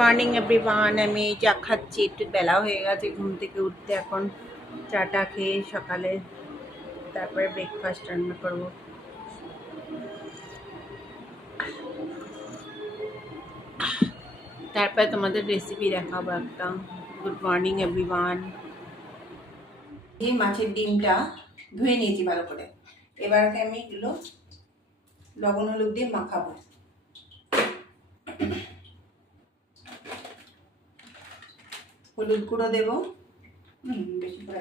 Morning everyone. আমি চা খাচ্ছি, একটু বেলা হয়ে গেছে ঘুম থেকে উঠতে। এখন চাটা খেয়ে সকালে তারপরে ব্রেকফাস্ট রান্না করব। তারপরে তোমাদের রেসিপি দেখাবো একটা। Good morning everyone. এই মাছের ডিমটা ধুয়ে নিয়েছি ভালো করে। এবার আমি এগুলো লবণ হলুদ দিয়ে মাখাবো। হলুদ গুঁড়ো দেবো, বেশি করে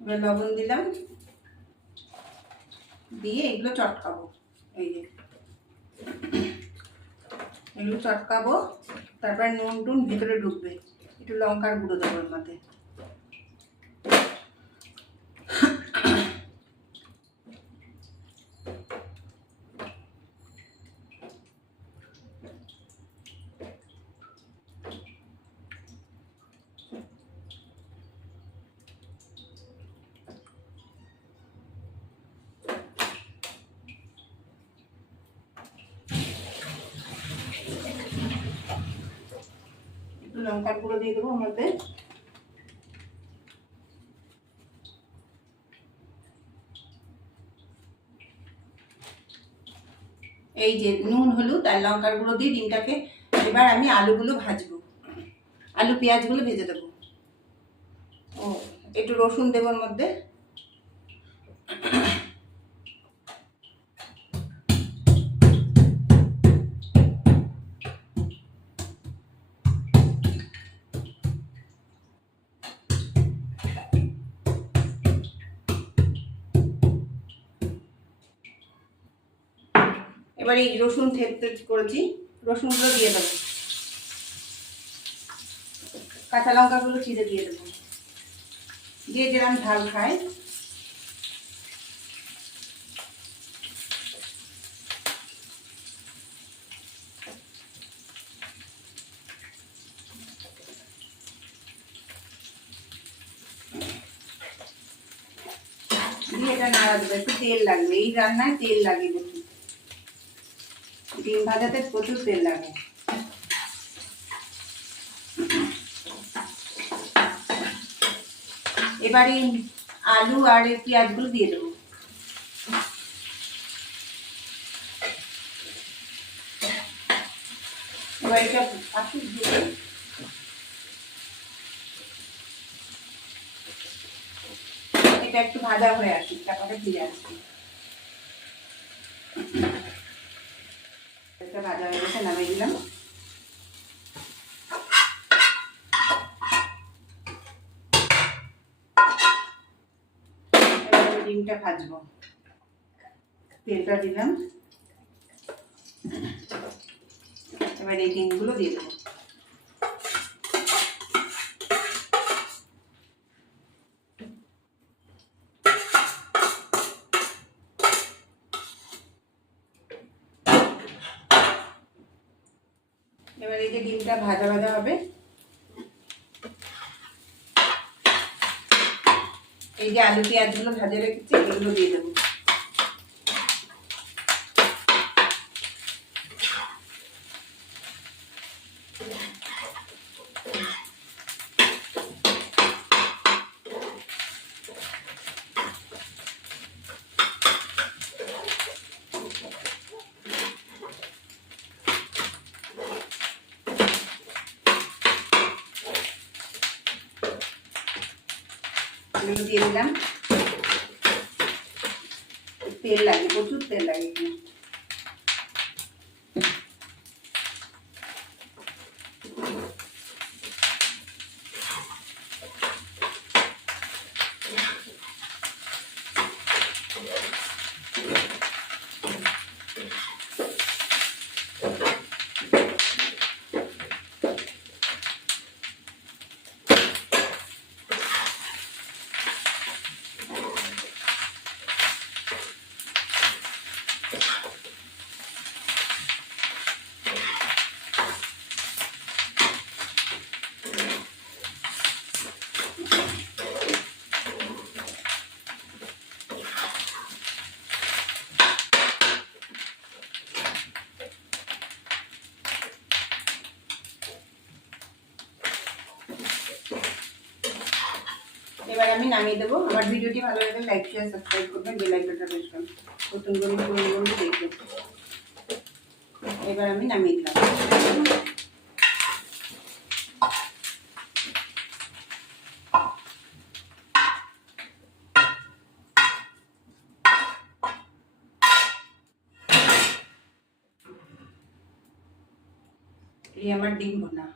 এবার লবণ দিলাম, দিয়ে এগুলো চটকাবো। এই যে এগুলো চটকাবো, তারপরে নুন টুন ভিতরে ঢুকবে। একটু লঙ্কার গুঁড়ো দেবো এর মধ্যে। একটু লঙ্কার গুঁড়ো দিয়ে দেবো ওর মধ্যে। এই যে নুন হলুদ আর লঙ্কার গুঁড়ো দিয়ে ডিমটাকে এবার আমি আলুগুলো ভাজবো। আলু পেঁয়াজগুলো ভেজে দেবো। ও একটু রসুন দেবো ওর মধ্যে। এবার এই রসুন থেতে করেছি, রসুনগুলো দিয়ে দেবো। কাঁচা লঙ্কাগুলো চিড়ে দিয়ে দেবো, যে যেরকম ঝাল খায়। দিয়ে এটা নাড়া দেবো। একটু তেল লাগবে, এই রান্নায় তেল লাগে বেশি। ডিম ভাজাতে প্রচুর তেল লাগে। এবারে আলু আর পেঁয়াজগুলো দিয়ে দেবো। এবার এটা পাশে দিয়ে এটা একটু ভাজা হয়ে আসি, তারপরে ফিরে আসছি। এটা ভাজা হয়ে গেছে, নামিয়ে দিলাম। এবার ডিমটা ভাজবো, তেলটা দিলাম। এবার এই ডিমগুলো দিয়ে দেবো। এবার এই যে ডিমটা ভাজা ভাজা হবে, এই যে আলু পেঁয়াজগুলো ভাজা রেখেছি এগুলো দিয়ে দেবো। এগুলো দিয়ে দিলাম। তেল লাগে, প্রচুর তেল লাগে। এবার আমি নামিয়ে দেবো। আমার ভিডিওটি ভালো লাগলে লাইক শেয়ার সাবস্ক্রাইব করবেন, বেল আইকনটা প্রেস করবেন নতুন করে বন্ধু দেখবেন। এবার আমি নামিয়ে দিলাম। এই আমার ডিম ভুনা।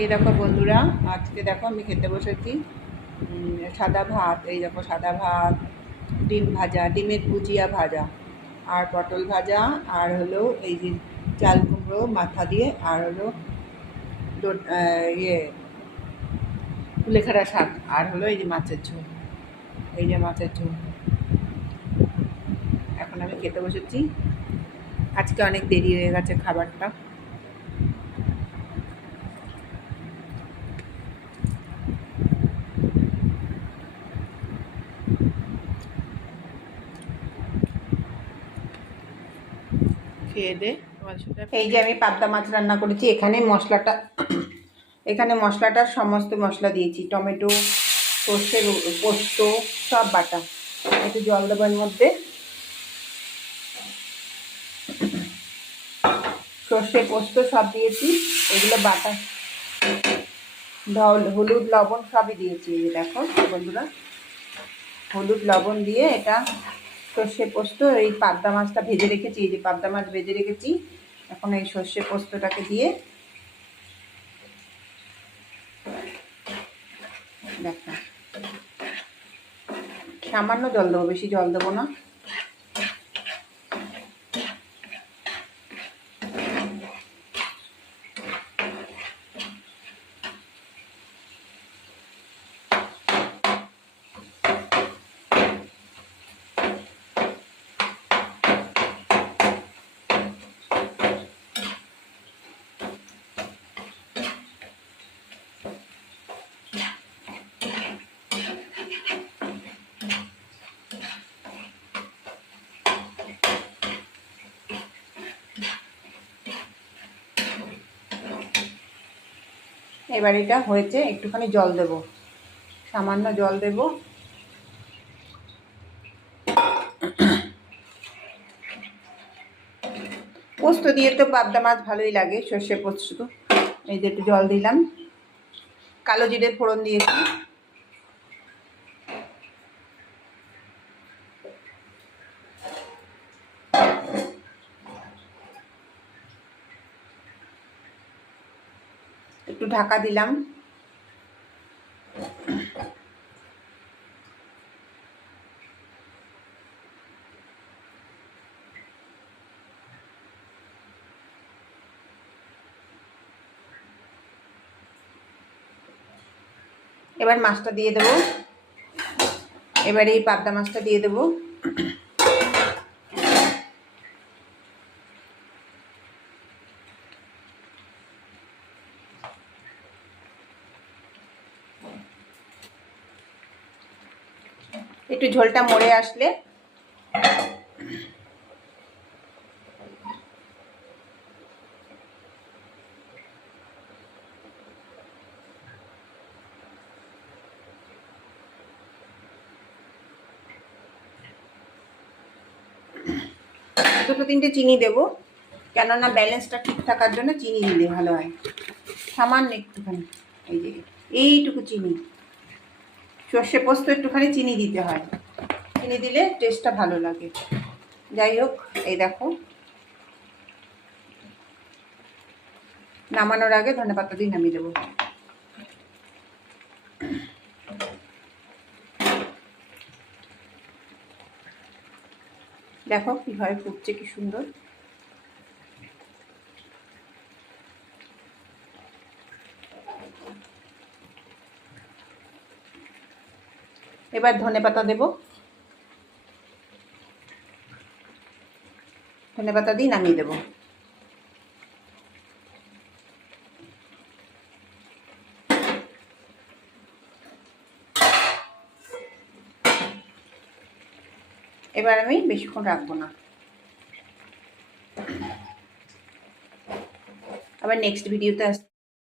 এই দেখো বন্ধুরা, আজকে দেখো আমি খেতে বসেছি সাদা ভাত। এই দেখো সাদা ভাত, ডিম ভাজা, ডিমের ভুজিয়া ভাজা, আর পটল ভাজা, আর হলো এই যে চাল কুমড়ো মাথা দিয়ে, আর হলো ইয়ে কুলেখাড়া শাক, আর হলো এই যে মাছের ঝোল। এই যে মাছের ঝোল। এখন আমি খেতে বসেছি। আজকে অনেক দেরি হয়ে গেছে খাবারটা। খেয়ে দে। এই যে আমি পাবদা মাছ রান্না করেছি। এখানে মশলাটা সমস্ত মশলা দিয়েছি, টমেটো, সর্ষে, পোস্ত সব বাটা। একটু জল দেবো এর মধ্যে। সর্ষে পোস্ত সব দিয়েছি, এগুলো বাটা। হলুদ লবণ সবই দিয়েছি। এই যে দেখো বন্ধুরা, হলুদ লবণ দিয়ে এটা সর্ষে পোস্ত। এই পাবদা মাছটা ভেজে রেখেছি, এই যে পাবদা মাছ ভেজে রেখেছি। এখন এই সর্ষে পোস্তটাকে দিয়ে দেখো সামান্য জল দেবো, বেশি জল দেবো না। এবার এটা হয়েছে, একটুখানি জল দেব, সামান্য জল দেব। পোস্ত দিয়ে তো পাবদা মাছ ভালোই লাগে, সর্ষে পোস্ত। এই যে একটু জল দিলাম, কালো জিরে ফোড়ন দিয়েছি। একটু ঢাকা দিলাম। এবার মাছটা দিয়ে দেবো। এবার এই পাবদা মাছটা দিয়ে দেবো। একটু ঝোলটা মরে আসলে দুটো তিনটে চিনি দেবো, কেননা ব্যালেন্সটা ঠিক থাকার জন্য চিনি দিলে ভালো হয়। সামান্য একটুখানি, এই যে এইটুকু চিনি। সর্ষে পোস্ত একটুখানি চিনি দিতে হয়, চিনি দিলে টেস্টটা ভালো লাগে। যাই হোক, এই দেখো নামানোর আগে ধনেপাতা দিয়ে নামিয়ে দেবো। দেখো কীভাবে ফুটছে, কি সুন্দর। এবার ধনেপাতা দেব, ধনেপাতা দিয়ে নামিয়ে দেবো। এবার আমি বেশিক্ষণ রাখবো না। আবার নেক্সট ভিডিওতে